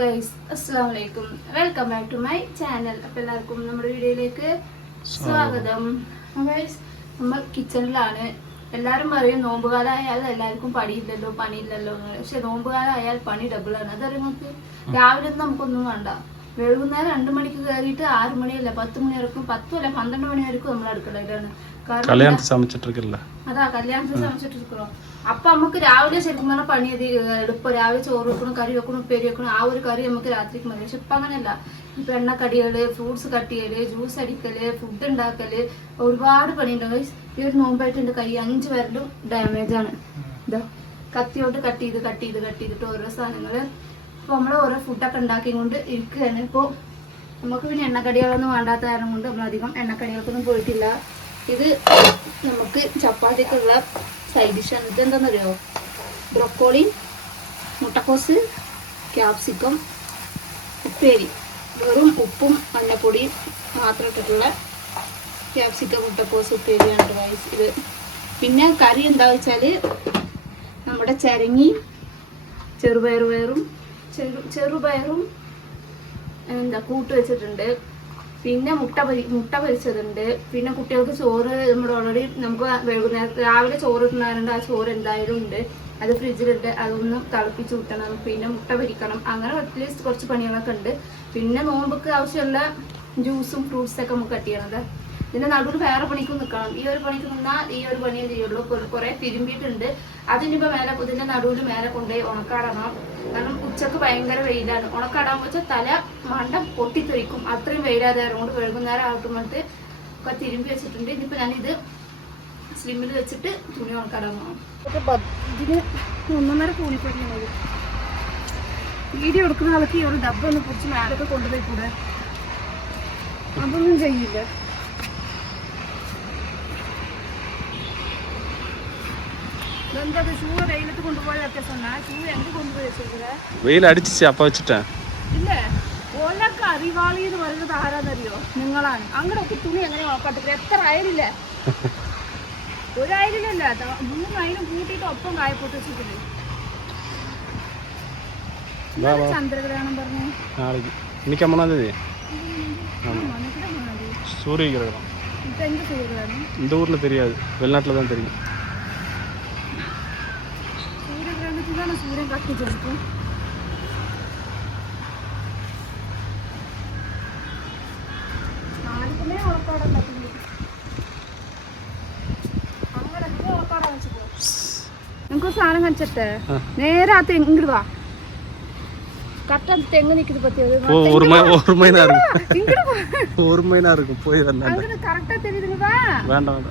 Guys, അസ്സലാമു അലൈക്കും. Welcome back to my channel. അപ്പോൾ എല്ലാവർക്കും നമ്മുടെ വീഡിയോയിലേക്ക് സ്വാഗതം. ഗൈസ്, നമ്മൾ കിച്ചണിലാണ്. എല്ലാവരും പറയും നോമ്പുകാലം ആയാൽ എല്ലാവർക്കും പണിയില്ലല്ലോ എന്ന്. പക്ഷെ നോമ്പുകാലം ആയാൽ പണി ഡബിളാണ്. അതറിയാം നമുക്ക്. രാവിലെ നമുക്കൊന്നും വേണ്ട, വൈകുന്നേരം 2 മണിക്ക് കയറിയിട്ട് 6 മണിയല്ല 10 മണി വരെക്കും, 10 അല്ല 12 മണി വരെക്കും നമ്മൾ അടുക്കളയിലാണ്. കല്യാണത്തിന് സமைச்சிட்டிருக்கல. അതാ കല്യാണത്തിന് സமைச்சிட்டிருக்கிறோം. അപ്പൊ നമുക്ക് രാവിലെ ശരിക്കും പറഞ്ഞാൽ പണി എളുപ്പം. രാവിലെ ചോറ് വെക്കണം, കറി വെക്കണം, ഉപ്പേരി വെക്കണം. ആ ഒരു കറി നമുക്ക് രാത്രിക്ക് മതി. പക്ഷെ ഇപ്പൊ അങ്ങനെയല്ല. ഇപ്പൊ എണ്ണക്കടികള്, ഫ്രൂട്ട്സ് കട്ട് ചെയ്യല്, ജ്യൂസ് അടിക്കല്, ഫുഡ് ഉണ്ടാക്കല്, ഒരുപാട് പണിയുണ്ട്. ഈ ഒരു നോമ്പായിട്ട് എന്റെ കൈ 5 വിരലും ഡാമേജ് ആണ്. ഇതാ കത്തിയോട്ട് കട്ട് ചെയ്തിട്ട് ഓരോ സാധനങ്ങള് ഇപ്പൊ നമ്മള് ഓരോ ഫുഡൊക്കെ ഉണ്ടാക്കിക്കൊണ്ട് ഇരിക്കുകയാണ്. ഇപ്പൊ നമുക്ക് പിന്നെ എണ്ണക്കടികളൊന്നും വേണ്ടാത്ത കാരണം കൊണ്ട് നമ്മളധികം എണ്ണക്കടികൾക്കൊന്നും പോയിട്ടില്ല. ഇത് നമുക്ക് ചപ്പാത്തിക്കുള്ള സൈഡ് ഡിഷാണ്. ഇതെന്താണെന്നറിയോ? ബ്രൊക്കോളി, മുട്ടക്കോസ്, ക്യാപ്സിക്കം, ഉപ്പേരി. വെറും ഉപ്പും മഞ്ഞപ്പൊടിയും മാത്രം ഇട്ടിട്ടുള്ള ക്യാപ്സിക്കം, മുട്ടക്കോസ് ഉപ്പേരിയാണ് ഗൈസ് ഇത്. പിന്നെ കറി എന്താ വെച്ചാൽ നമ്മുടെ ചരങ്ങി ചെറുപയറും എന്താ കൂട്ട് വെച്ചിട്ടുണ്ട്. പിന്നെ മുട്ട പൊരിച്ചതുണ്ട്. പിന്നെ കുട്ടികൾക്ക് ചോറ് നമ്മൾ ഓൾറെഡി നമുക്ക് വൈകുന്നേരം രാവിലെ ചോറ് ഇട്ടുണ്ടാകുന്നുണ്ട്. ആ ചോറ് എന്തായാലും ഉണ്ട്, അത് ഫ്രിഡ്ജിലുണ്ട്. അതൊന്ന് തിളപ്പിച്ച് കൂട്ടണം. പിന്നെ മുട്ട പൊരിക്കണം. അങ്ങനെ അറ്റ്ലീസ്റ്റ് കുറച്ച് പണികളൊക്കെ ഉണ്ട്. പിന്നെ നോമ്പൊക്കെ ആവശ്യമുള്ള ജ്യൂസും ഫ്രൂട്ട്സൊക്കെ നമുക്ക് കട്ട് ചെയ്യണത്. ഇതിന്റെ നടുവിൽ വേറെ പണിക്കും നിൽക്കണം. ഈ ഒരു പണിക്ക് നിന്നാൽ ഈ ഒരു പണിയേ ചെയ്യുള്ളൂ. കുറെ തിരുമ്പിയിട്ടുണ്ട്. അതിനിപ്പോൾ ഇതിന്റെ നടുവിൽ മേലെ കൊണ്ടുപോയി ഉണക്കാടണം. കാരണം ഉച്ചക്ക് ഭയങ്കര വെയിലാണ്. ഉണക്കാടാൻ വെച്ചാൽ തല മണ്ടം പൊട്ടിത്തെറിക്കും. അത്രയും വെയിലാതെ കൊണ്ട് വൈകുന്നേരം ആകുമ്പോഴത്തെ ഒക്കെ തിരുമ്പി വെച്ചിട്ടുണ്ട്. ഇനിയിപ്പോൾ ഞാനിത് സ്ലിമ്മിൽ വെച്ചിട്ട് തുണി ഉണക്കാടാൻ പോകണം. ഇതിന് 1.5 കൂടിപ്പോയിട്ടുള്ളത്. വീഡിയോ എടുക്കുന്ന ആൾക്ക് ഈ ഒരു ഡബ്ബ ഒന്ന് പൊടിച്ച് മേലൊക്കെ കൊണ്ടുപോയി കൂടെ. അതൊന്നും ചെയ്യില്ല. വെയിൽ അടിച്ചു അപ്പ വെച്ചിട്ടാ ഇല്ലേ? ഓലൊക്കെ അറിവാളി എന്ന് പറയുന്നത് ആരാന്നറിയോ? നിങ്ങളാണ്. അങ്ങനെയൊക്കെ തുണി എങ്ങനെ ഉണക്കാട്ടില്ല? എത്ര അയലില്ലേ? ഒരയലിലല്ല, 3 അയലും കൂട്ടിയിട്ട് ഒപ്പം കായപ്പൊട്ട് വെച്ചിട്ടില്ലേ? ചന്ദ്രഗ്രഹണം പറഞ്ഞു സൂര്യഗ്രഹണം. ഇപ്പൊ എന്ത് സൂര്യഗ്രഹണം? இந்த ஊர்ல தெரியாது, வெளிநாட்டுல தான் தெரியும். സൂര്യഗ്രഹണത്തിലാണ് സൂര്യൻ കത്തിച്ചെടുക്കും. നാലിനെ ഉറപ്പാടാൻ പറ്റില്ല. അങ്ങനൊക്കെ ഉറപ്പാടാൻ വെച്ചിട്ടോ. നമുക്ക് സാധനം കാണിച്ചിട്ടേ നേരെ ആ തെങ്ങിട് വാ. கரெக்டா தெங்கு நிக்குது பத்தியது. ஒரு மைனா இருக்கும். போய் வரலாம். அங்க கரெக்ட்டா தெரியுதுங்க வா. வேண்டாம்.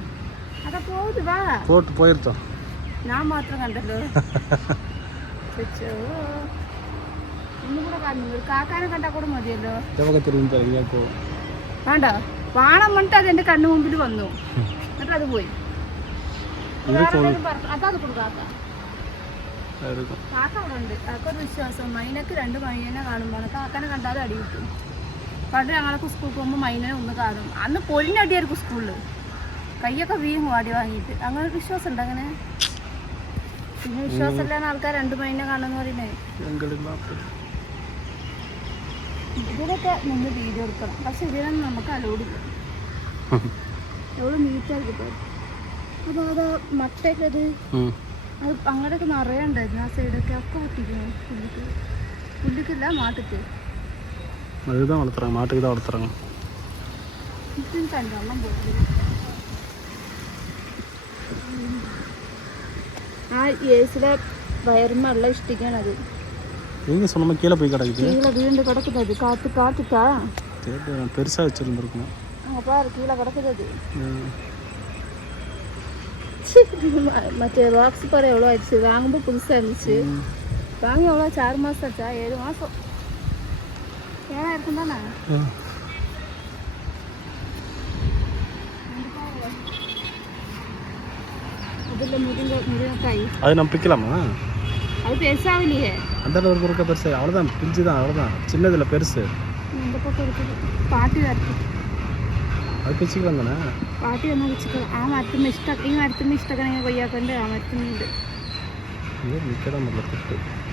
அத போகுது வா. போட்டு போயிரட்டும். நான் மாத்திரம் கண்டല്ലോ. அச்சோ. இன்னும் கூட காணுங்க. ஒரு காக்காനെ കണ്ടാ കൂടെ മതിയല്ലോ. ഇതൊക്കെ തിരിഞ്ഞു തരികയോ. വേണ്ട. വാണം മണ്ട അതെന്റെ കണ്ണു മുമ്പിൽ വന്നു. എന്നിട്ട് അത് പോയി. അതാ കൊടുക്കാത്ത. കാക്ക അവിടെ ഉണ്ട്. കാക്കൊരു വിശ്വാസം. മൈനക്ക് 2 മൈനനെ കാണുമ്പോൾ കാക്കനെ കണ്ടാലും അടി കിട്ടും. പണ്ട് ഞങ്ങളൊക്കെ സ്കൂളിൽ പോകുമ്പോൾ മൈനനെ ഒന്ന് കാണും. അന്ന് പൊലിനടിയായിരിക്കും സ്കൂളിൽ. കയ്യൊക്കെ വീങ്ങും അടി വാങ്ങിയിട്ട്. അങ്ങനെ ഒരു വിശ്വാസം ഉണ്ട്. അങ്ങനെ പിന്നെ വിശ്വാസമില്ലാത്ത ആൾക്കാർ 2 മൈനെ കാണുമെന്ന് പറയുന്നേ. ഇതിനൊക്കെ നമ്മൾ വീഡിയോ എടുക്കണം. പക്ഷെ ഇതിനൊന്നും നമുക്ക് അലോടില്ല. എവിടെ നീറ്റായിരിക്കും. അപ്പോൾ അത് മട്ടയൊക്കെ അത് അങ്ങനെയൊക്കെ നിറയണ്ടായിരുന്നു. ആ സൈഡൊക്കെ ഒക്കെ പൊട്ടിക്കുന്നു. പുല്ലിക്കില്ല മാട്ടിക്ക് കണ്ടോളം പോകില്ല. ആ ഏസിലെ വയറുമുള്ള ഇഷ്ടിക്കാണത്. വീണ്ടും കിടക്കുന്നത് കാത്തിട്ടാ അപ്പൊ കീഴെ കിടക്കുന്നത്. மற்ற பாக்ஸ் பாரு எவ்வளோ ஆயிடுச்சு. வாங்கும்போது புதுசாக இருந்துச்சு. வாங்கி எவ்வளோ 6 மாதம் ஆச்சா? 7 மாதம். 7 இருக்கும் தானே? அதில் முருங்கைக்காய் அது நம்ம பிக்கலாமா? அது பெருசாகலையே. அந்த ஒரு முருங்கை பெருசு அவ்வளோதான். பிஞ்சு தான் அவ்வளோதான். சின்னதில் பெருசு இந்த பக்கம் இருக்குது. பாட்டி இருக்குது. അത് പിച്ചിക്കണം തന്നെ. പാട്ടി വന്നാൽ പിച്ചിക്കണം. ആ മരത്തുമ്മ ഇഷ്ടം. ഈ മരത്തുമ്മ ഇഷ്ടമൊക്കെ കൊയ്യാക്കണ്ട്. ആ മരത്തുമ്മയുണ്ട്.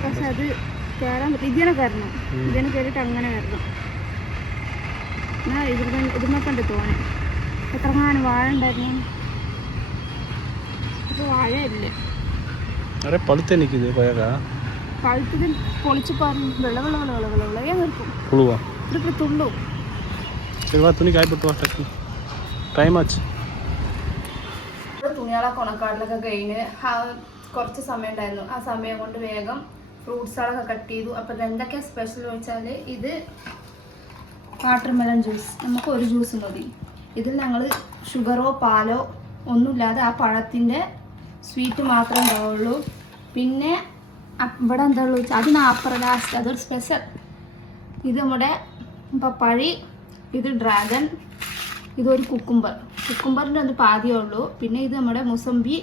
പക്ഷെ അത് കയറാൻ പറ്റും. ഇതിനെ കയറണം, ഇതിനെ കയറിയിട്ട് അങ്ങനെ കയറണം. എന്നാൽ ഇതിനൊക്കെ ഉണ്ട് തോനെ. എത്രങ്ങാനും വാഴ ഉണ്ടായിരുന്നു, ഇപ്പോൾ വാഴയില്ലേ. പഴുത്തത് പൊളിച്ച് പറഞ്ഞു വെള്ളവെള്ളവെള്ളവെള്ളവെള്ളവേ നിൽക്കും. ഇതൊക്കെ തുള്ളു. തുണികളൊക്കെ ഉണക്കാടിലൊക്കെ കഴിഞ്ഞ് കുറച്ച് സമയം ഉണ്ടായിരുന്നു. ആ സമയം കൊണ്ട് വേഗം ഫ്രൂട്ട്സുകളൊക്കെ കട്ട് ചെയ്തു. അപ്പം എന്തൊക്കെയാണ് സ്പെഷ്യൽ വെച്ചാൽ ഇത് വാട്ടർമെലൺ ജ്യൂസ്. നമുക്ക് ഒരു ജ്യൂസ് മതി. ഇതിൽ ഞങ്ങൾ ഷുഗറോ പാലോ ഒന്നുമില്ലാതെ ആ പഴത്തിൻ്റെ സ്വീറ്റ് മാത്രമേ ഉണ്ടാവുള്ളൂ. പിന്നെ ഇവിടെ എന്താ ഉള്ളൂ വെച്ചാൽ അത് ലാസ്റ്റ് അതൊരു സ്പെഷ്യൽ. ഇത് നമ്മുടെ പപ്പാഴി, ഇത് ഡ്രാഗൺ, ഇതൊരു കുക്കുംബറിൻ്റെ ഒന്ന് പാതിയേ ഉള്ളൂ. പിന്നെ ഇത് നമ്മുടെ മുസമ്പി,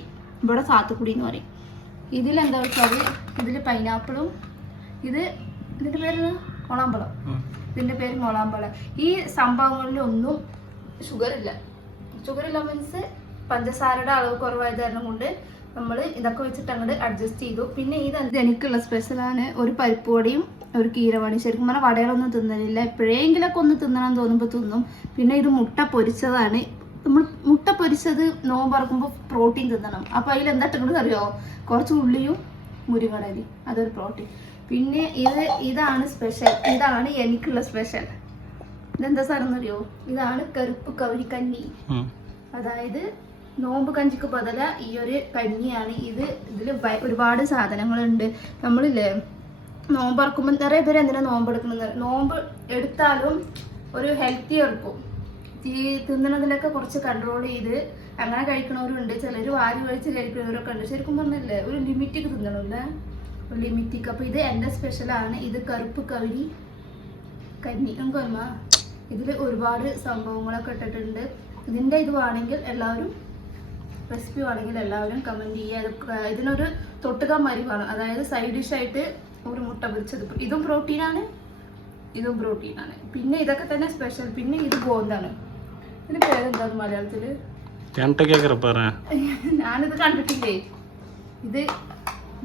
ഇവിടെ സാത്തുക്കുടി എന്ന് പറയും. ഇതിലെന്താ വെച്ചാൽ ഇതിൽ പൈനാപ്പിളും, ഇതിൻ്റെ പേര് മുളാമ്പഴം. ഇതിൻ്റെ പേര് മുളാമ്പഴം. ഈ സംഭവങ്ങളിലൊന്നും ഷുഗറില്ല മീൻസ് പഞ്ചസാരയുടെ അളവ് കുറവായത് കാരണം കൊണ്ട് നമ്മൾ ഇതൊക്കെ വെച്ചിട്ട് അങ്ങോട്ട് അഡ്ജസ്റ്റ് ചെയ്തു. പിന്നെ ഇത് എനിക്കുള്ള സ്പെഷ്യലാണ് ഒരു പരിപ്പ് വടയും ഒരു കീരവണി. ശരിക്കും പറഞ്ഞാൽ വടകളൊന്നും തിന്നലില്ല, എപ്പോഴെങ്കിലൊക്കെ ഒന്ന് തിന്നണം തോന്നുമ്പോൾ തിന്നും. പിന്നെ ഇത് മുട്ട പൊരിച്ചതാണ്. നമ്മൾ മുട്ട പൊരിച്ചത് നോമ്പറക്കുമ്പോൾ പ്രോട്ടീൻ തിന്നണം. അപ്പോൾ അതിൽ എന്താ ഇട്ടുകൊണ്ട് അറിയോ, കുറച്ച് ഉള്ളിയും മുരിങ്ങടലി, അതൊരു പ്രോട്ടീൻ. പിന്നെ ഇതാണ് സ്പെഷ്യൽ, ഇതാണ് എനിക്കുള്ള സ്പെഷ്യൽ. ഇതെന്താ സാധനം എന്നറിയോ, ഇതാണ് കറുപ്പ് കവരിക്കഞ്ഞി. അതായത് നോമ്പ് കഞ്ഞിക്ക് ബദല ഈ ഒരു കഞ്ഞിയാണ് ഇത്. ഇതിൽ ഒരുപാട് സാധനങ്ങളുണ്ട്. നമ്മളില്ലേ നോമ്പറക്കുമ്പോൾ നിറയെ പേര് എന്തിനാണ് നോമ്പ് എടുക്കുന്നത്, നോമ്പ് എടുത്താലും ഒരു ഹെൽത്തി എടുക്കും. തിന്നണതിലൊക്കെ കുറച്ച് കൺട്രോൾ ചെയ്ത് അങ്ങനെ കഴിക്കണവരുണ്ട്. ചിലർ വാരി കഴിച്ച് കഴിക്കുന്നവരൊക്കെ ഉണ്ട്. ശരിക്കും പറഞ്ഞല്ലേ ഒരു ലിമിറ്റിക്ക് തിന്നണമല്ലേ, ഒരു ലിമിറ്റിക്ക്. അപ്പോൾ ഇത് എൻ്റെ സ്പെഷ്യലാണ്. ഇത് കറുപ്പ് കവരി കഞ്ഞി. നമുക്കമ്മ ഇതിൽ ഒരുപാട് സംഭവങ്ങളൊക്കെ ഇട്ടിട്ടുണ്ട്. ഇതിൻ്റെ ഇത് വേണമെങ്കിൽ എല്ലാവരും, റെസിപ്പി വേണമെങ്കിൽ എല്ലാവരും കമൻറ്റ് ചെയ്യുക. ഇതിനൊരു തൊട്ടുകമാരി വേണം, അതായത് സൈഡ് ഡിഷായിട്ട് ഒരു മുട്ട പൊരിച്ചത്. ഇതും പ്രോട്ടീനാണ്. പിന്നെ ഇതൊക്കെ തന്നെ സ്പെഷ്യൽ. പിന്നെ ഇത് ഗോന്താണ്. ഇതിന് പേരെന്താണ് മലയാളത്തിൽ? ഞാനിത് കണ്ടിട്ടില്ലേ. ഇത്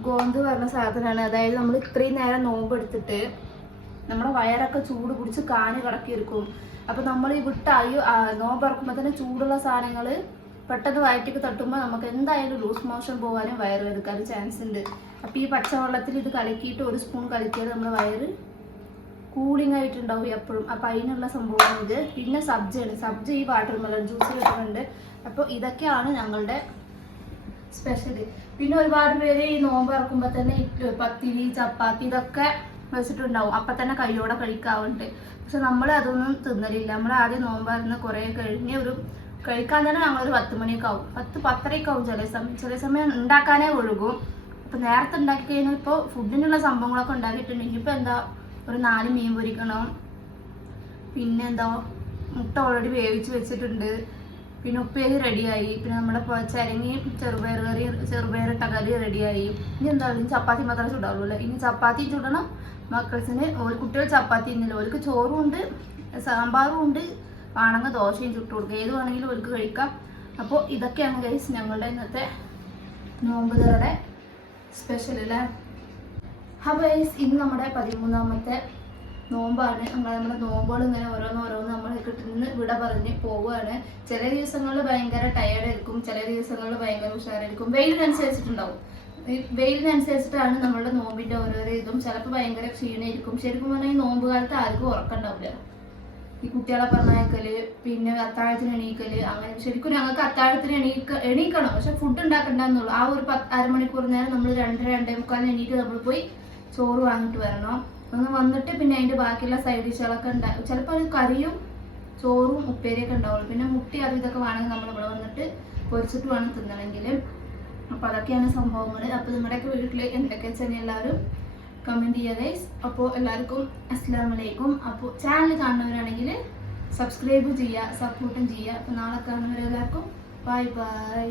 ഗോന്ത് പറഞ്ഞ സാധനമാണ്. അതായത് നമ്മൾ ഇത്രയും നേരം നോമ്പ് എടുത്തിട്ട് നമ്മുടെ വയറൊക്കെ ചൂട് പിടിച്ച് കാഞ്ഞ് കിടക്കിയിരിക്കും. അപ്പോൾ നമ്മൾ ഈ നോമ്പറക്കുമ്പോൾ തന്നെ ചൂടുള്ള സാധനങ്ങൾ പെട്ടെന്ന് വയറ്റിക്ക് തട്ടുമ്പോൾ നമുക്ക് എന്തായാലും ലൂസ് മോഷൻ പോകാനും വയറ് എടുക്കാനും ചാൻസ് ഉണ്ട്. അപ്പോൾ ഈ പച്ചവെള്ളത്തിൽ ഇത് കലക്കിയിട്ട് ഒരു സ്പൂൺ കലക്കിയാൽ നമ്മുടെ വയറ് കൂളിംഗ് ആയിട്ടുണ്ടാവും എപ്പോഴും. അപ്പോൾ അതിനുള്ള സംഭവമാണ് ഇത്. പിന്നെ സബ്ജ ഈ വാട്ടർമെലൺ ജ്യൂസിൽ ഇടുന്നുണ്ട്. അപ്പോൾ ഇതൊക്കെയാണ് ഞങ്ങളുടെ സ്പെഷ്യൽ. പിന്നെ ഒരുപാട് പേര് ഈ നോമ്പ് ഇറക്കുമ്പോൾ തന്നെ പത്തിരി ചപ്പാത്തി ഇതൊക്കെ വെച്ചിട്ടുണ്ടാവും. അപ്പം തന്നെ കയ്യോടെ കഴിക്കാവുന്നുണ്ട്. പക്ഷെ നമ്മൾ അതൊന്നും തിന്നലില്ല. നമ്മൾ ആദ്യം നോമ്പായിരുന്നു കുറേ കഴിഞ്ഞ് കഴിക്കാൻ തന്നെ ഞങ്ങളൊരു 10 മണിയൊക്കെ ആവും, 10-10:30 ആവും. ചില സമയം ഉണ്ടാക്കാനേ ഒഴുകും. അപ്പോൾ നേരത്തെ ഉണ്ടാക്കി കഴിഞ്ഞാൽ ഇപ്പോൾ ഫുഡിനുള്ള സംഭവങ്ങളൊക്കെ ഉണ്ടാക്കിയിട്ടുണ്ടെങ്കിൽ ഇപ്പോൾ എന്താ ഒരു 4 മീൻ പൊരിക്കണം. പിന്നെ എന്താ മുട്ട ഓൾറെഡി വേവിച്ച് വെച്ചിട്ടുണ്ട്. പിന്നെ ഉപ്പേരി റെഡിയായി. പിന്നെ നമ്മുടെ ചിരങ്ങി ചെറുപയറിട്ട കറി റെഡിയായി. ഇനി എന്താ ചപ്പാത്തി മാത്രമേ ചുടാവുള്ളൂ അല്ലേ. ഇനി ചപ്പാത്തി ചുടണം മക്കൾസിന്. ഒരു കുട്ടികൾ ചപ്പാത്തി ഇന്നില്ല, അവർക്ക് ചോറും ഉണ്ട് സാമ്പാറും ഉണ്ട്, വേണമെങ്കിൽ ദോശയും ചുട്ട് കൊടുക്കുക. ഏത് വേണമെങ്കിലും അവർക്ക് കഴിക്കാം. അപ്പോൾ ഇതൊക്കെയാണ് ഗൈസ് ഞങ്ങളുടെ ഇന്നത്തെ നോമ്പ് തുറയുടെ സ്പെഷ്യൽ അല്ലേ. അപ്പോൾ ഗൈസ് ഇന്ന് നമ്മുടെ 13ാമത്തെ നോമ്പാണ്. നമ്മുടെ നോമ്പുകൾ ഇങ്ങനെ ഓരോന്ന് നമ്മൾ കിട്ടുന്ന വിട പറഞ്ഞ് പോവുകയാണ്. ചില ദിവസങ്ങളിൽ ഭയങ്കര ടയേർഡായിരിക്കും, ചില ദിവസങ്ങളിൽ ഭയങ്കര ഉഷാറായിരിക്കും. വെയിലിനനുസരിച്ചിട്ടുണ്ടാവും. വെയിലിനനുസരിച്ചിട്ടാണ് നമ്മളുടെ നോമ്പിൻ്റെ ഓരോരോ ഇതും. ചിലപ്പോൾ ഭയങ്കര ക്ഷീണമായിരിക്കും. ശരിക്കും പറഞ്ഞാൽ ഈ നോമ്പ് കാലത്ത് ആർക്കും ഉറക്കമുണ്ടാവില്ല. ഈ കുട്ടികളെ പറഞ്ഞയക്കല്, പിന്നെ അത്താഴത്തിന് എണീക്കല്, അങ്ങനെ. ശരിക്കും ഞങ്ങൾക്ക് അത്താഴത്തിന് എണീക്കണം, പക്ഷെ ഫുഡ് ഉണ്ടാക്കണ്ടെന്നുള്ളൂ. ആ ഒരു അരമണിക്കൂർ നേരം നമ്മൾ 2-2:45 എണീറ്റ് നമ്മൾ പോയി ചോറ് വാങ്ങിയിട്ട് വരണം. ഒന്ന് വന്നിട്ട് പിന്നെ അതിൻ്റെ ബാക്കിയുള്ള സൈഡ് ഡിഷുകളൊക്കെ ഉണ്ടാവും. ചിലപ്പോൾ ഒരു കറിയും ചോറും ഉപ്പേരിയൊക്കെ ഉണ്ടാവുള്ളൂ. പിന്നെ മുട്ടി അത് ഇതൊക്കെ വേണമെങ്കിൽ നമ്മളിവിടെ വന്നിട്ട് പൊരിച്ചിട്ട് വേണം തിന്നണമെങ്കിൽ. അപ്പോൾ അതൊക്കെയാണ് സംഭവങ്ങൾ. അപ്പോൾ നിങ്ങളുടെയൊക്കെ വീട്ടിൽ എന്തൊക്കെ വെച്ചാൽ എല്ലാവരും കമൻറ്റ് ചെയ്യുക ഗൈസ്. അപ്പോൾ എല്ലാവർക്കും അസ്സലാമു അലൈക്കും. അപ്പോൾ ചാനൽ കാണുന്നവരാണെങ്കിൽ സബ്സ്ക്രൈബ് ചെയ്യുക, സപ്പോർട്ടും ചെയ്യുക. അപ്പോൾ നാളെ കാണുന്നവരെല്ലാവർക്കും ബൈ.